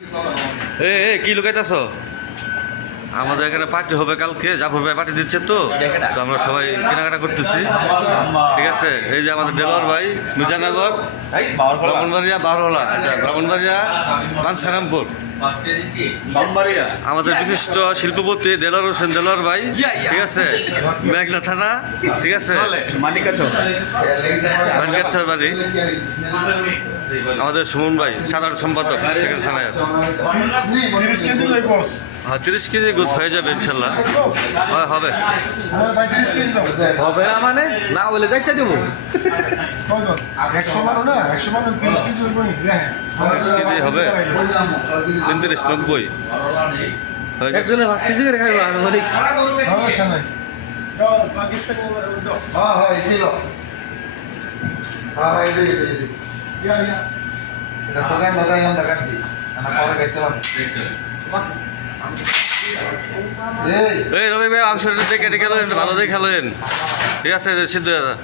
কি লুকাইতেছ? আমাদের এখানে পার্টি হবে কালকে, জাফর ভাই পার্টি দিচ্ছে তো আমরা সবাই কেনাকাটা করতেছি। ঠিক আছে, এই যে আমাদের দেলোয়ার ভাই মির্জানগর, ব্রাহ্মণবাড়িয়া, বারোলা, আচ্ছা ব্রাহ্মণবাড়িয়া, পাঁচসারামপুর। আমাদের বিশিষ্ট শিল্পপতি দেলোয়ার হোসেন দেলোয়ার ভাই, ঠিক আছে, মেঘনা থানা, ঠিক আছে, মানিকাছড় বাড়ি। আমাদের সুমন ভাই সাধারণ সম্পাদক সেকেন্ড থানায়। হ্যাঁ 30 কেজি গোছ হয়ে যাবে ইনশাল্লাহ। হয় হবে হবে না মানে না হলে যাইতে দেবো। 30 কেজি হবে, 39 90 একজনের 5 কেজি করে খাইবো আনুমানিক। এই রবি ভাই মাংসটা কেটে গেলেন, ভালো দিয়ে খেলেন, ঠিক আছে সিদ্ধ হয়ে